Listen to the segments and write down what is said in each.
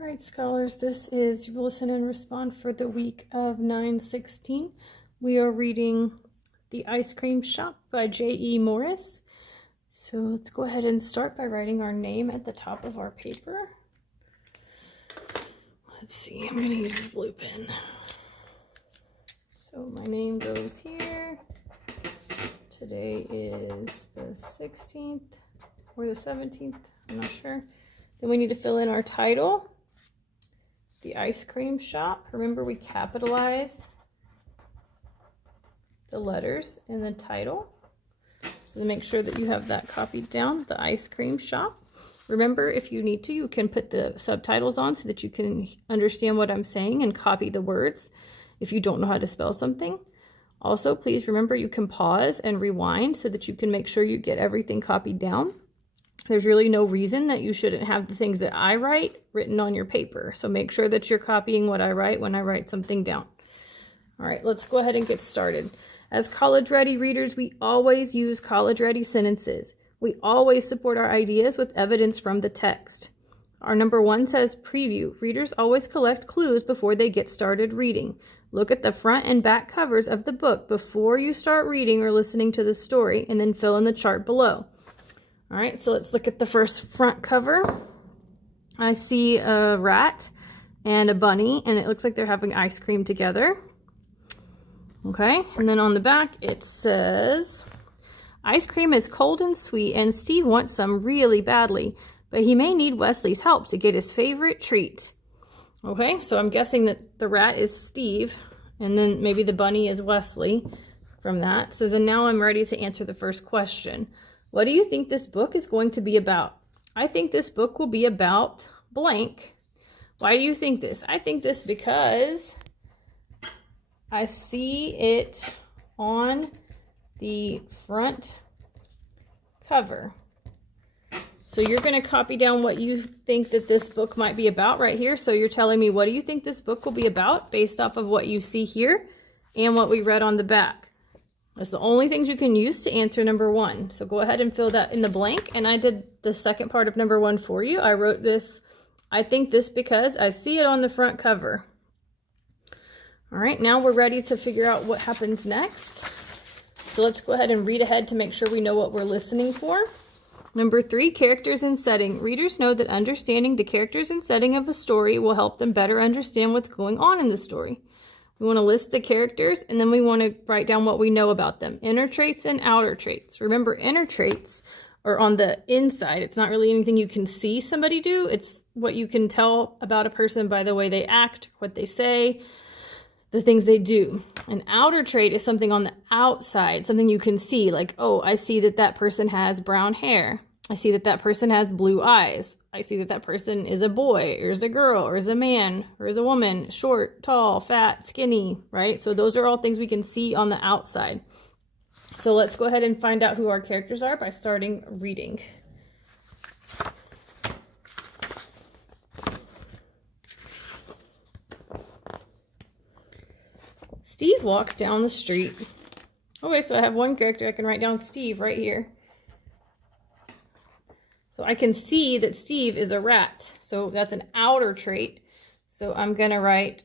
All right, scholars, this is Listen and Respond for the week of 9/16. We are reading The Ice Cream Shop by J.E. Morris. So let's go ahead and start by writing our name at the top of our paper. Let's see, I'm going to use blue pen. So my name goes here. Today is the 16th or the 17th, I'm not sure. Then we need to fill in our title. The Ice Cream Shop. Remember, we capitalize the letters in the title. So to make sure that you have that copied down, The Ice Cream Shop. Remember, if you need to, you can put the subtitles on so that you can understand what I'm saying and copy the words if you don't know how to spell something. Also, please remember you can pause and rewind so that you can make sure you get everything copied down. There's really no reason that you shouldn't have the things that I write written on your paper. So make sure that you're copying what I write when I write something down. All right, let's go ahead and get started. As college-ready readers, we always use college-ready sentences. We always support our ideas with evidence from the text. Our number 1 says preview. Readers always collect clues before they get started reading. Look at the front and back covers of the book before you start reading or listening to the story, and then fill in the chart below. All right, so let's look at the first front cover. I see a rat and a bunny, and it looks like they're having ice cream together. Okay, and then on the back it says, ice cream is cold and sweet, and Steve wants some really badly, but he may need Wesley's help to get his favorite treat. Okay, so I'm guessing that the rat is Steve, and then maybe the bunny is Wesley from that. So then now I'm ready to answer the first question. What do you think this book is going to be about? I think this book will be about blank. Why do you think this? I think this because I see it on the front cover. So you're going to copy down what you think that this book might be about right here. So you're telling me, what do you think this book will be about based off of what you see here and what we read on the back? That's the only things you can use to answer number 1. So go ahead and fill that in the blank. And I did the second part of number 1 for you. I wrote this, I think this because I see it on the front cover. All right, now we're ready to figure out what happens next. So let's go ahead and read ahead to make sure we know what we're listening for. Number 3, characters and setting. Readers know that understanding the characters and setting of a story will help them better understand what's going on in the story. We want to list the characters, and then we want to write down what we know about them. Inner traits and outer traits. Remember, inner traits are on the inside. It's not really anything you can see somebody do. It's what you can tell about a person by the way they act, what they say, the things they do. An outer trait is something on the outside, something you can see, like, oh, I see that that person has brown hair. I see that that person has blue eyes. I see that that person is a boy, or is a girl, or is a man, or is a woman, short, tall, fat, skinny, right? So those are all things we can see on the outside. So let's go ahead and find out who our characters are by starting reading. Steve walks down the street. Okay, so I have one character. I can write down Steve right here. So I can see that Steve is a rat. So that's an outer trait. So I'm going to write,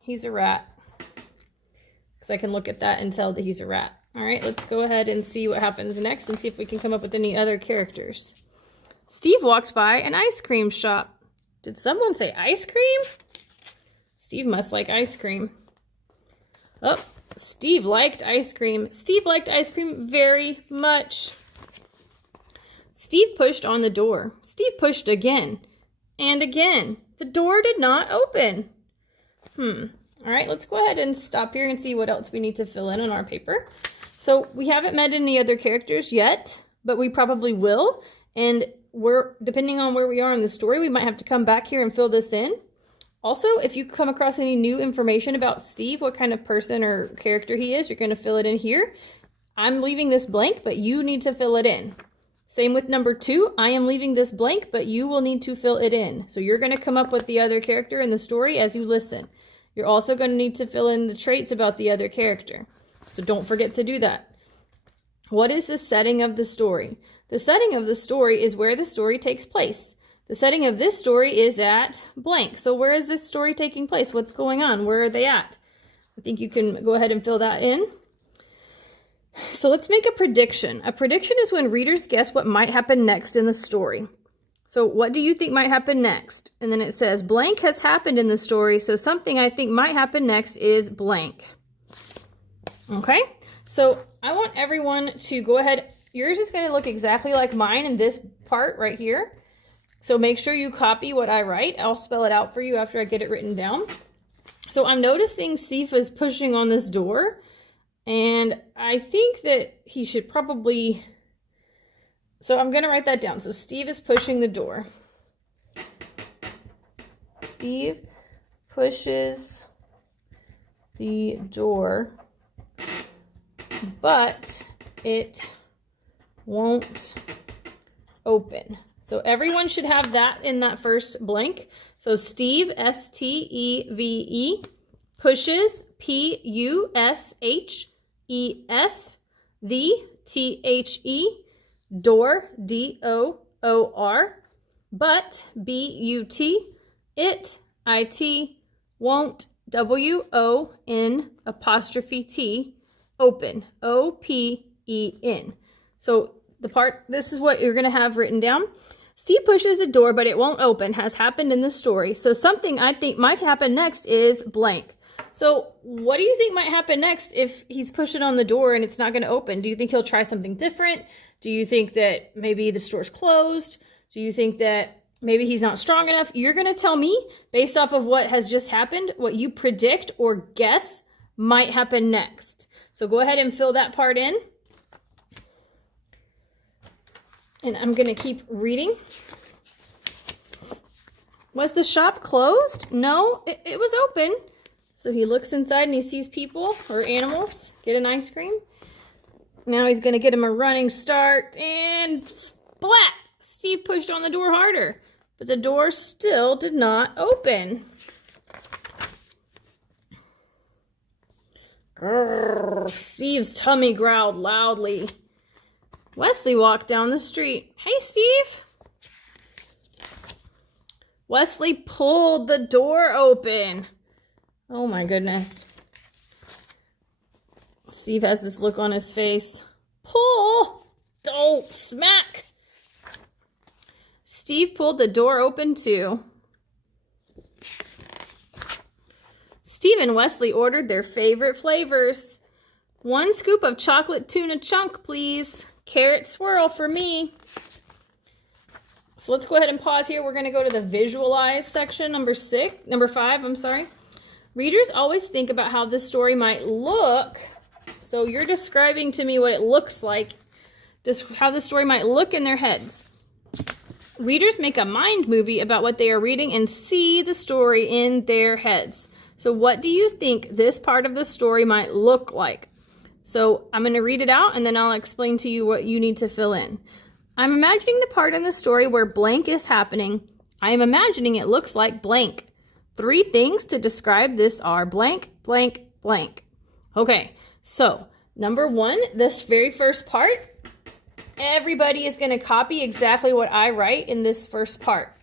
he's a rat. Because I can look at that and tell that he's a rat. All right, let's go ahead and see what happens next and see if we can come up with any other characters. Steve walked by an ice cream shop. Did someone say ice cream? Steve must like ice cream. Oh, Steve liked ice cream. Steve liked ice cream very much. Steve pushed on the door. Steve pushed again and again. The door did not open. All right, let's go ahead and stop here and see what else we need to fill in on our paper. So we haven't met any other characters yet, but we probably will. And depending on where we are in the story, we might have to come back here and fill this in. Also, if you come across any new information about Steve, what kind of person or character he is, you're going to fill it in here. I'm leaving this blank, but you need to fill it in. Same with number 2. I am leaving this blank, but you will need to fill it in. So you're going to come up with the other character in the story as you listen. You're also going to need to fill in the traits about the other character. So don't forget to do that. What is the setting of the story? The setting of the story is where the story takes place. The setting of this story is at blank. So where is this story taking place? What's going on? Where are they at? I think you can go ahead and fill that in. So let's make a prediction. A prediction is when readers guess what might happen next in the story. So what do you think might happen next? And then it says blank has happened in the story, so something I think might happen next is blank. Okay, so I want everyone to go ahead. Yours is going to look exactly like mine in this part right here. So make sure you copy what I write. I'll spell it out for you after I get it written down. So I'm noticing Steve is pushing on this door, and I think that he should probably... So I'm going to write that down. So Steve is pushing the door. Steve pushes the door, but it won't open. So everyone should have that in that first blank. So Steve, S-T-E-V-E, pushes, P-U-S-H-E-S, the, door, D-O-O-R, but, B-U-T, it, I-T, won't, W-O-N, apostrophe T, open, O-P-E-N. So the part, this is what you're going to have written down. Steve pushes the door, but it won't open, has happened in the story. So something I think might happen next is blank. So what do you think might happen next if he's pushing on the door and it's not going to open? Do you think he'll try something different? Do you think that maybe the store's closed? Do you think that maybe he's not strong enough? You're going to tell me, based off of what has just happened, what you predict or guess might happen next. So go ahead and fill that part in. And I'm going to keep reading. Was the shop closed? No, it was open. So he looks inside and he sees people or animals get an ice cream. Now he's going to get him a running start, and splat! Steve pushed on the door harder, but the door still did not open. Grrr, Steve's tummy growled loudly. Wesley walked down the street. Hey, Steve. Wesley pulled the door open. Oh my goodness. Steve has this look on his face. Pull! Don't smack! Steve pulled the door open too. Steve and Wesley ordered their favorite flavors. 1 scoop of chocolate tuna chunk, please. Carrot swirl for me. So let's go ahead and pause here. We're going to go to the visualize section, number 5, I'm sorry. Readers always think about how this story might look. So you're describing to me what it looks like, just how the story might look in their heads. Readers make a mind movie about what they are reading and see the story in their heads. So what do you think this part of the story might look like? So I'm going to read it out and then I'll explain to you what you need to fill in. I'm imagining the part in the story where blank is happening. I am imagining it looks like blank. 3 things to describe this are blank, blank, blank. Okay, so number 1, this very first part, everybody is going to copy exactly what I write in this first part.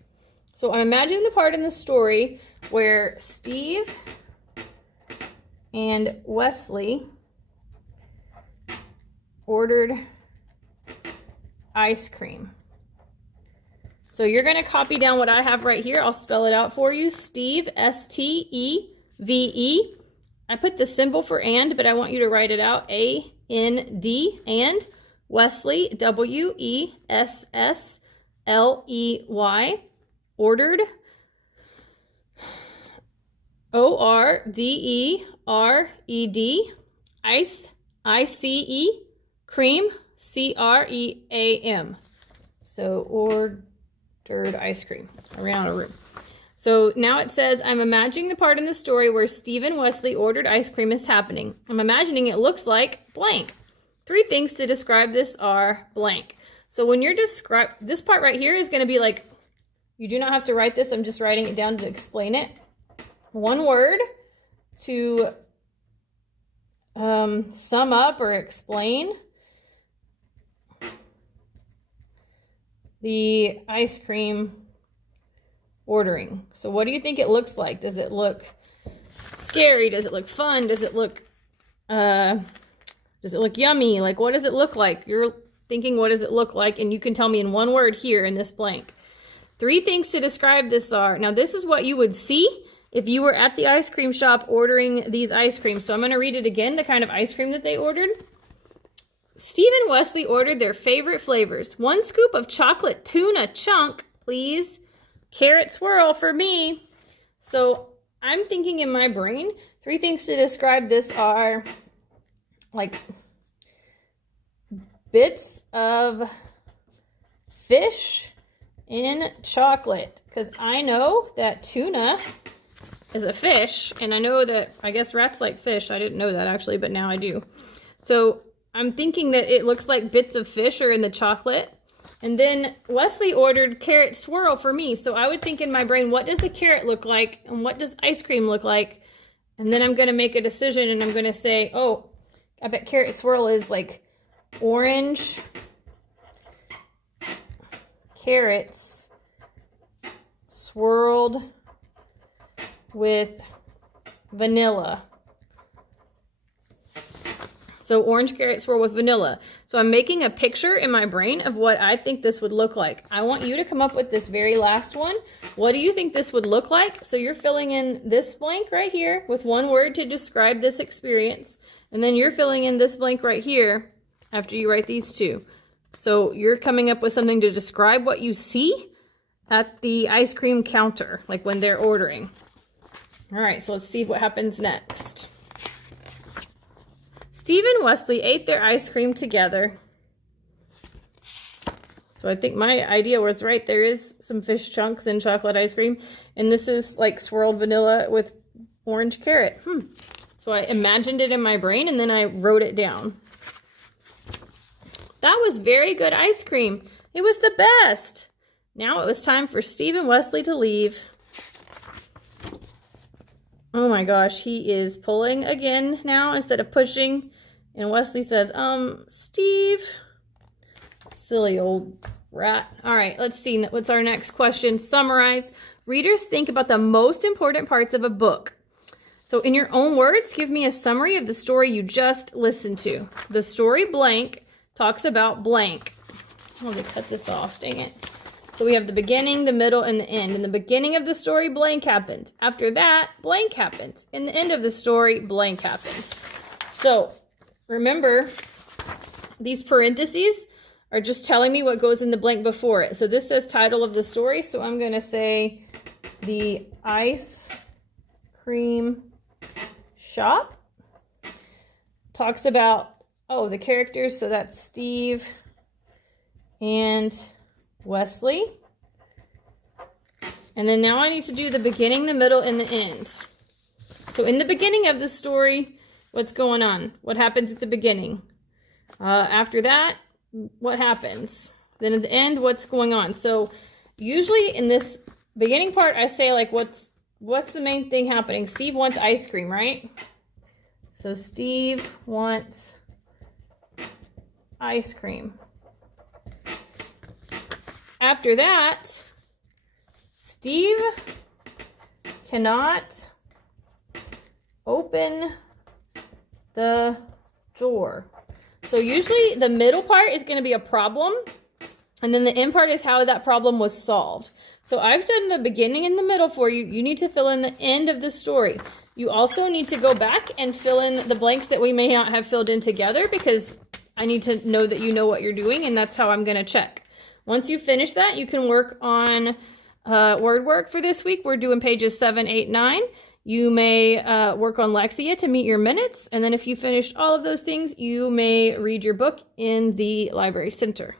So I'm imagining the part in the story where Steve and Wesley ordered ice cream. So you're going to copy down what I have right here. I'll spell it out for you. Steve, S-T-E-V-E. I put the symbol for and, but I want you to write it out. A-N-D, and. Wesley, W-E-S-S-L-E-Y. Ordered. O-R-D-E-R-E-D. Ice, I-C-E. Cream, C-R-E-A-M. So ordered ice cream around a room. So now it says, I'm imagining the part in the story where Steve and Wesley ordered ice cream is happening. I'm imagining it looks like blank. 3 things to describe this are blank. So when you're this part right here is going to be like, you do not have to write this. I'm just writing it down to explain it. 1 word to sum up or explain the ice cream ordering. So what do you think it looks like? Does it look scary? Does it look fun? Does it look yummy? Like, what does it look like? You're thinking, what does it look like? And you can tell me in one word here in this blank. 3 things to describe this are, now this is what you would see if you were at the ice cream shop ordering these ice creams. So I'm going to read it again, the kind of ice cream that they ordered. Steve and Wesley ordered their favorite flavors. 1 scoop of chocolate tuna chunk, please. Carrot swirl for me. So I'm thinking in my brain, 3 things to describe this are like bits of fish in chocolate, because I know that tuna is a fish, and I know that, I guess rats like fish. I didn't know that actually, but now I do. So I'm thinking that it looks like bits of fish are in the chocolate. And then Wesley ordered carrot swirl for me. So I would think in my brain, what does a carrot look like? And what does ice cream look like? And then I'm going to make a decision, and I'm going to say, oh, I bet carrot swirl is like orange carrots swirled with vanilla. So orange carrot swirl with vanilla. So I'm making a picture in my brain of what I think this would look like. I want you to come up with this very last one. What do you think this would look like? So you're filling in this blank right here with 1 word to describe this experience. And then you're filling in this blank right here after you write these 2. So you're coming up with something to describe what you see at the ice cream counter, like when they're ordering. All right, so let's see what happens next. Steve and Wesley ate their ice cream together. So I think my idea was right. There is some fish chunks in chocolate ice cream. And this is like swirled vanilla with orange carrot. So I imagined it in my brain, and then I wrote it down. That was very good ice cream. It was the best. Now it was time for Steve and Wesley to leave. Oh my gosh, he is pulling again now instead of pushing. And Wesley says, Steve. Silly old rat. All right, let's see. What's our next question? Summarize. Readers think about the most important parts of a book. So in your own words, give me a summary of the story you just listened to. The story blank talks about blank. Oh, they cut this off, dang it. So we have the beginning, the middle, and the end. In the beginning of the story, blank happened. After that, blank happened. In the end of the story, blank happened. So remember, these parentheses are just telling me what goes in the blank before it. So this says title of the story. So I'm going to say the ice cream shop. Talks about, oh, the characters. So that's Steve and Wesley. And then now I need to do the beginning, the middle, and the end. So in the beginning of the story, what's going on? What happens at the beginning? After that, what happens? Then at the end, what's going on? So usually in this beginning part, I say like, what's the main thing happening? Steve wants ice cream, right? So Steve wants ice cream. After that, Steve cannot open the door. So usually the middle part is going to be a problem, and then the end part is how that problem was solved. So I've done the beginning and the middle for you. You need to fill in the end of the story. You also need to go back and fill in the blanks that we may not have filled in together, because I need to know that you know what you're doing, and that's how I'm going to check. Once you finish that, you can work on word work for this week. We're doing pages 7, 8, 9. You may work on Lexia to meet your minutes. And then if you finished all of those things, you may read your book in the Library Center.